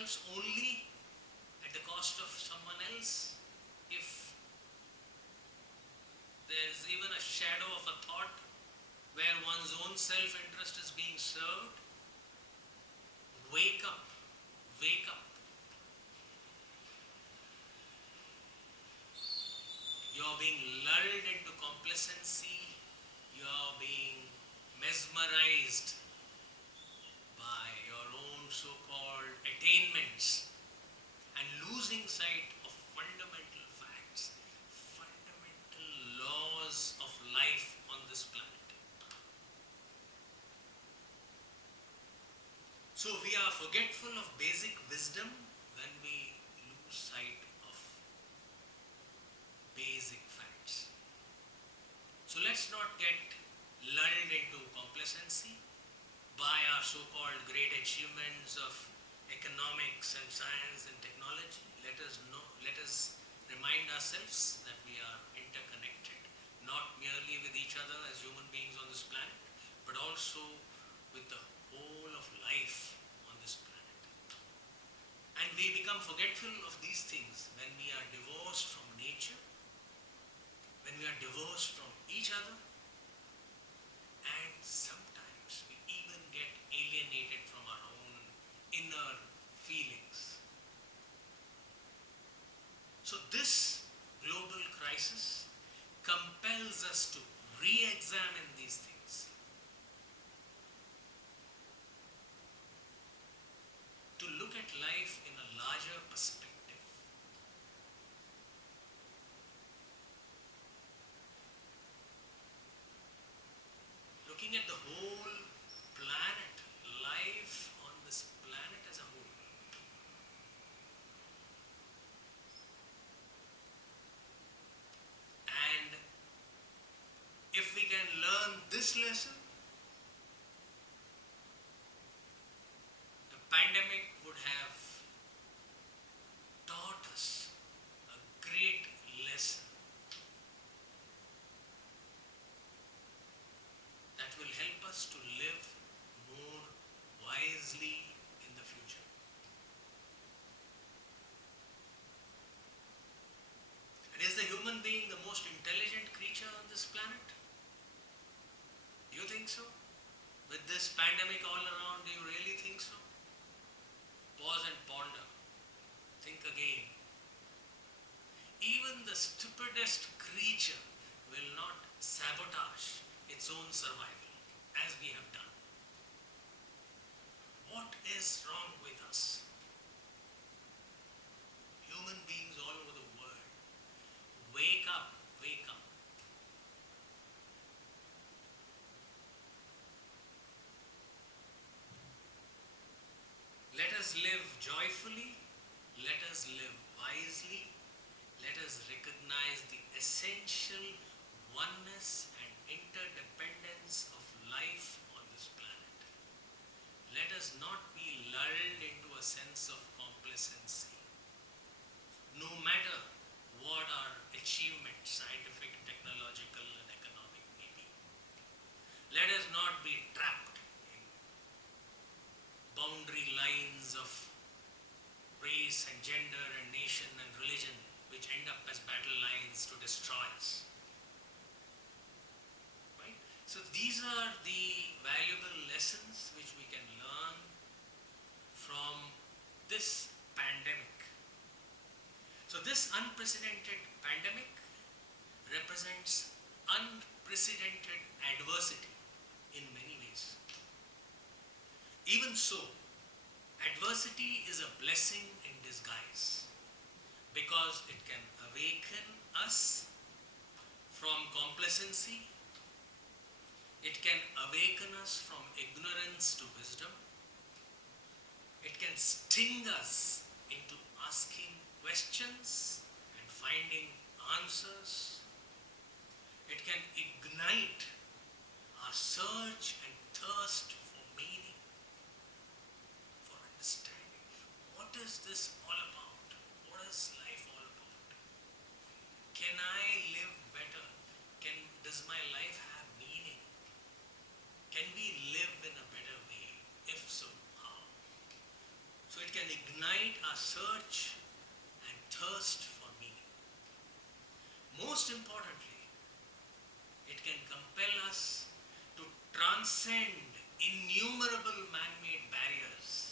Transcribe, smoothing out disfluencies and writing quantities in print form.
ourselves only at the cost of someone else? If there is even a shadow of a thought where one's own self-interest is being served, wake up, wake up. You're being lulled into complacency, you're being mesmerized by your own so-called attainments and losing sight of fundamental facts, fundamental laws of life on this planet. So we are forgetful of basic wisdom when we lose sight of basic facts. So let's not get lulled into complacency by our so-called great achievements of economics and science and technology. Let us remind ourselves that we are interconnected, not merely with each other as human beings on this planet, but also with the whole of life on this planet. And we become forgetful of these things when we are divorced from nature, when we are divorced from each other, and sometimes we even get alienated from our own inner feelings. So this global crisis compels us to re-examine these things, to look at life in a larger perspective. Looking at the whole planet, life on this planet as a whole. And if we can learn this lesson, the pandemic would have taught us a great lesson that will help us to live more wisely in the future. And is the human being the most intelligent creature on this planet? Do you think so? With this pandemic all around, do you really think so? Pause and ponder. Think again. Even the stupidest creature will not sabotage its own survival, as we have done. What is wrong with us? Human beings all over the world. Wake up, wake up. Let us live joyfully, let us live wisely, let us recognize the essential oneness and interdependence of life on this planet. Let us not be lulled into a sense of complacency. No matter what our achievements, scientific, technological, and economic may be. Let us not be trapped in boundary lines of race and gender and nation and religion, which end up as battle lines to destroy us. Right? So these are the valuable lessons which we can learn from this pandemic. So this unprecedented pandemic represents unprecedented adversity in many ways. Even so, adversity is a blessing in disguise because it can awaken us from complacency, it can awaken us from ignorance to wisdom, it can sting us into asking questions and finding answers, it can ignite our search and thirst for meaning, for understanding. What is this all about? What is life all about? Can I live better? Does my life have meaning? Can we live in a better way? If so, how? So it can ignite search and thirst for meaning. Most importantly, it can compel us to transcend innumerable man-made barriers